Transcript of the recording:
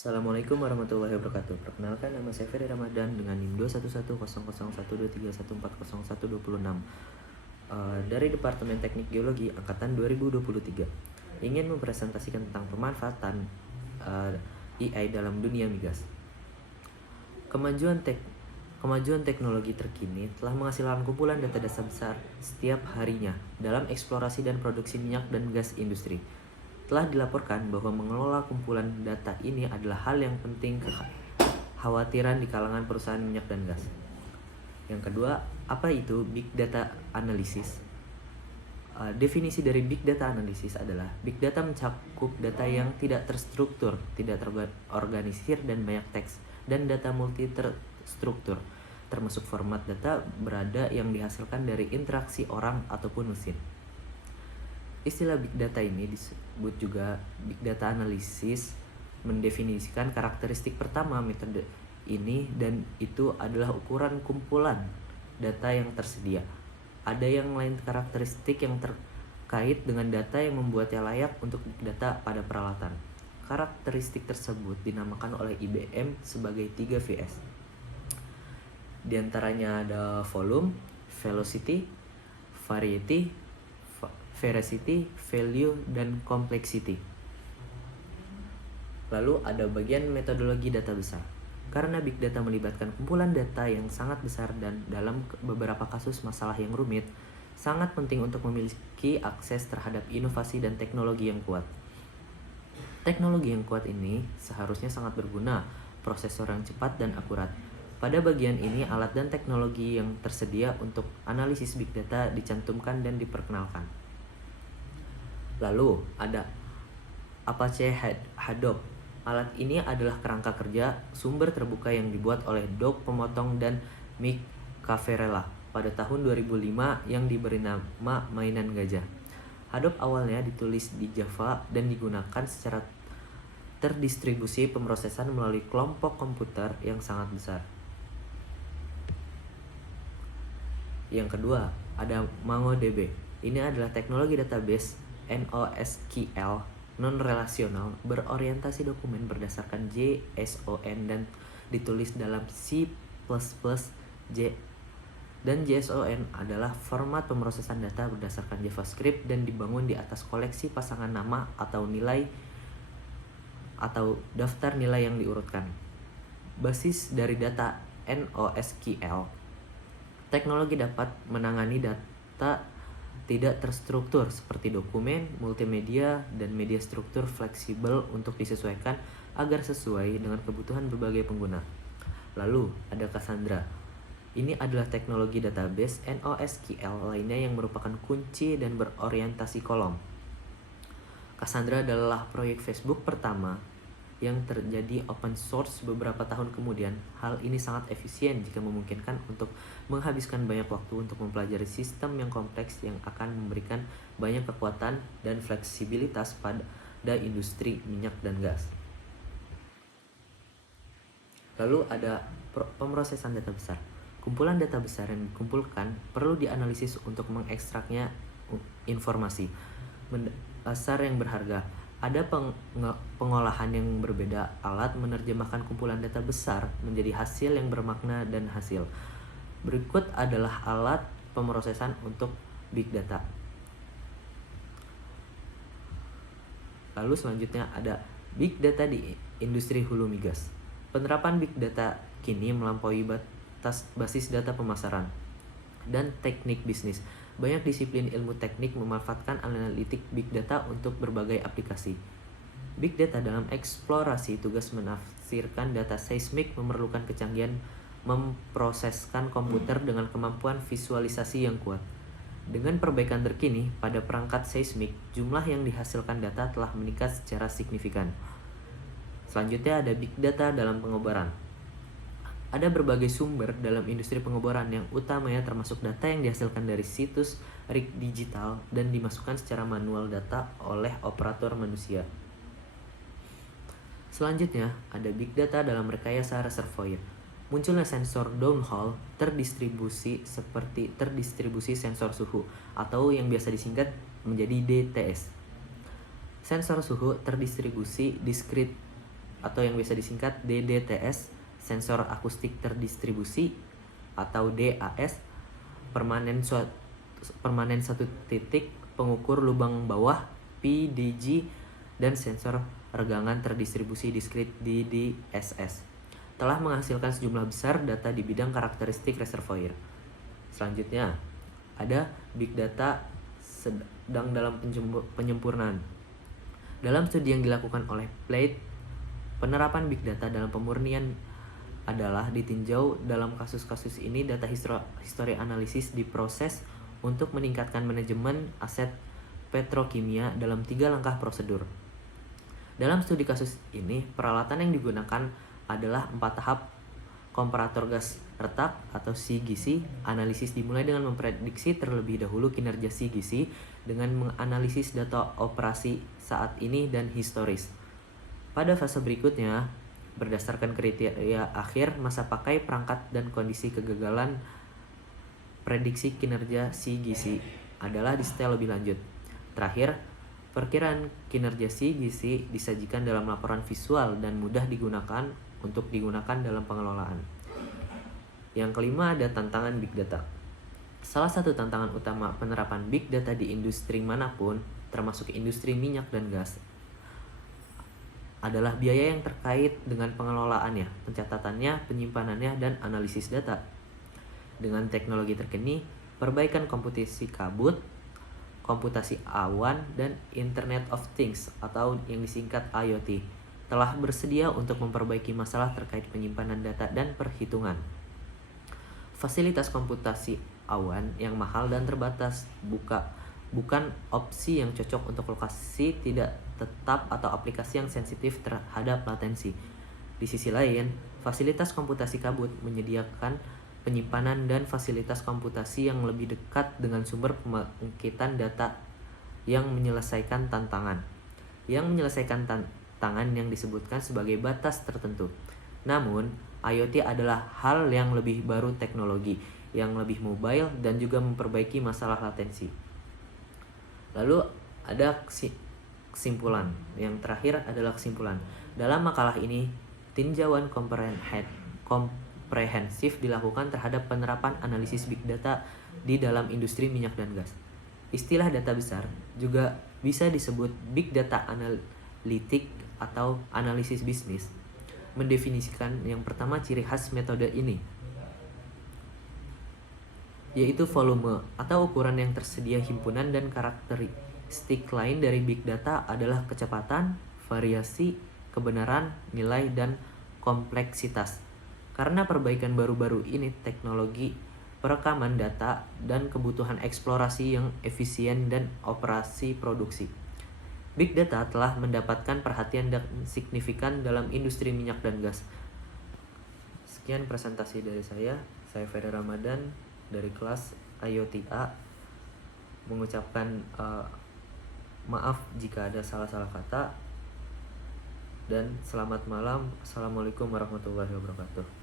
Assalamualaikum warahmatullahi wabarakatuh. Perkenalkan, nama saya Ferry Ramadan dengan NIM 2110012340126 dari Departemen Teknik Geologi Angkatan 2023. Ingin mempresentasikan tentang pemanfaatan AI dalam dunia migas. Kemajuan teknologi terkini telah menghasilkan kumpulan data besar setiap harinya dalam eksplorasi dan produksi minyak dan gas industri. Telah dilaporkan bahwa mengelola kumpulan data ini adalah hal yang penting kekhawatiran di kalangan perusahaan minyak dan gas. Yang kedua, apa itu Big Data Analysis? Definisi dari Big Data Analysis adalah Big Data mencakup data yang tidak terstruktur, tidak terorganisir, dan banyak teks, dan data multi terstruktur, termasuk format data berada yang dihasilkan dari interaksi orang ataupun mesin. Istilah Big Data ini disebut juga Big Data Analysis, mendefinisikan karakteristik pertama metode ini, dan itu adalah ukuran kumpulan data yang tersedia. Ada yang lain karakteristik yang terkait dengan data yang membuatnya layak untuk Big Data pada peralatan. Karakteristik tersebut dinamakan oleh IBM sebagai 3VS. Di antaranya ada volume, velocity, variety, veracity, value, dan complexity. Lalu ada bagian metodologi data besar. Karena Big Data melibatkan kumpulan data yang sangat besar dan dalam beberapa kasus masalah yang rumit, sangat penting untuk memiliki akses terhadap inovasi dan teknologi yang kuat. Teknologi yang kuat ini seharusnya sangat berguna, prosesor yang cepat dan akurat. Pada bagian ini, alat dan teknologi yang tersedia untuk analisis Big Data dicantumkan dan diperkenalkan. Lalu ada Apache Hadoop. Alat ini adalah kerangka kerja sumber terbuka yang dibuat oleh Doug Pemotong dan Mick Cavarella pada tahun 2005 yang diberi nama mainan gajah. Hadoop awalnya ditulis di Java dan digunakan secara terdistribusi pemrosesan melalui kelompok komputer yang sangat besar. Yang kedua, ada MongoDB. Ini adalah teknologi database NoSQL non-relasional berorientasi dokumen berdasarkan JSON dan ditulis dalam C++. Dan JSON adalah format pemrosesan data berdasarkan JavaScript dan dibangun di atas koleksi pasangan nama atau nilai atau daftar nilai yang diurutkan. Basis dari data NoSQL, teknologi dapat menangani data tidak terstruktur seperti dokumen, multimedia, dan media struktur fleksibel untuk disesuaikan agar sesuai dengan kebutuhan berbagai pengguna. Lalu ada Cassandra. Ini adalah teknologi database NoSQL lainnya yang merupakan kunci dan berorientasi kolom. Cassandra adalah proyek Facebook pertama yang terjadi open source beberapa tahun kemudian. Hal ini sangat efisien jika memungkinkan untuk menghabiskan banyak waktu untuk mempelajari sistem yang kompleks yang akan memberikan banyak kekuatan dan fleksibilitas pada industri minyak dan gas. Lalu ada pemrosesan data besar. Kumpulan data besar yang dikumpulkan perlu dianalisis untuk mengekstraknya informasi dasar yang berharga. Ada pengolahan yang berbeda. Alat menerjemahkan kumpulan data besar menjadi hasil yang bermakna dan hasil. Berikut adalah alat pemrosesan untuk Big Data. Lalu selanjutnya ada Big Data di industri hulu migas. Penerapan Big Data kini melampaui basis data pemasaran dan teknik bisnis. Banyak disiplin ilmu teknik memanfaatkan analitik Big Data untuk berbagai aplikasi. Big Data dalam eksplorasi tugas menafsirkan data seismik memerlukan kecanggihan memproseskan komputer dengan kemampuan visualisasi yang kuat. Dengan perbaikan terkini pada perangkat seismik, jumlah yang dihasilkan data telah meningkat secara signifikan. Selanjutnya ada Big Data dalam pengeboran. Ada berbagai sumber dalam industri pengeboran yang utamanya termasuk data yang dihasilkan dari situs rig digital dan dimasukkan secara manual data oleh operator manusia. Selanjutnya ada Big Data dalam rekayasa reservoir. Munculnya sensor downhole terdistribusi seperti terdistribusi sensor suhu atau yang biasa disingkat menjadi DTS. Sensor suhu terdistribusi discrete atau yang biasa disingkat DDTS, sensor akustik terdistribusi atau DAS, permanen satu titik, pengukur lubang bawah PDG, dan sensor regangan terdistribusi diskrit DDSS telah menghasilkan sejumlah besar data di bidang karakteristik reservoir. Selanjutnya, ada big data sedang dalam penyempurnaan. Dalam studi yang dilakukan oleh Plate, penerapan big data dalam pemurnian adalah ditinjau. Dalam kasus-kasus ini data history analisis diproses untuk meningkatkan manajemen aset petrokimia dalam 3 langkah prosedur. Dalam studi kasus ini, peralatan yang digunakan adalah 4 tahap komparator gas retak atau CGC. Analisis dimulai dengan memprediksi terlebih dahulu kinerja CGC dengan menganalisis data operasi saat ini dan historis. Pada fase berikutnya, berdasarkan kriteria akhir masa pakai perangkat dan kondisi kegagalan, prediksi kinerja CGC adalah disetel lebih lanjut. Terakhir, perkiraan kinerja CGC disajikan dalam laporan visual dan mudah digunakan dalam pengelolaan. Yang kelima, ada tantangan big data. Salah satu tantangan utama penerapan big data di industri manapun, termasuk industri minyak dan gas, adalah biaya yang terkait dengan pengelolaannya, pencatatannya, penyimpanannya, dan analisis data. Dengan teknologi terkini, perbaikan komputasi kabut, komputasi awan, dan Internet of Things atau yang disingkat IoT telah bersedia untuk memperbaiki masalah terkait penyimpanan data dan perhitungan. Fasilitas komputasi awan yang mahal dan terbatas bukan opsi yang cocok untuk lokasi tidak tetap atau aplikasi yang sensitif terhadap latensi. Di sisi lain, fasilitas komputasi kabut menyediakan penyimpanan dan fasilitas komputasi yang lebih dekat dengan sumber pembangkitan data yang menyelesaikan tantangan yang disebutkan sebagai batas tertentu. Namun, IoT adalah hal yang lebih baru, teknologi yang lebih mobile dan juga memperbaiki masalah latensi. Lalu ada kesimpulan. Yang terakhir adalah kesimpulan. Dalam makalah ini, tinjauan komprehensif dilakukan terhadap penerapan analisis big data di dalam industri minyak dan gas. Istilah data besar juga bisa disebut big data analytic atau analisis bisnis. Mendefinisikan yang pertama ciri khas metode ini, yaitu volume atau ukuran yang tersedia himpunan, dan karakteristik lain dari big data adalah kecepatan, variasi, kebenaran, nilai, dan kompleksitas. Karena perbaikan baru-baru ini, teknologi perekaman data, dan kebutuhan eksplorasi yang efisien dan operasi produksi, big data telah mendapatkan perhatian dan signifikan dalam industri minyak dan gas. Sekian presentasi dari saya Ferry Ramadan dari kelas IoT A. Mengucapkan maaf jika ada salah-salah kata, dan selamat malam. Assalamualaikum warahmatullahi wabarakatuh.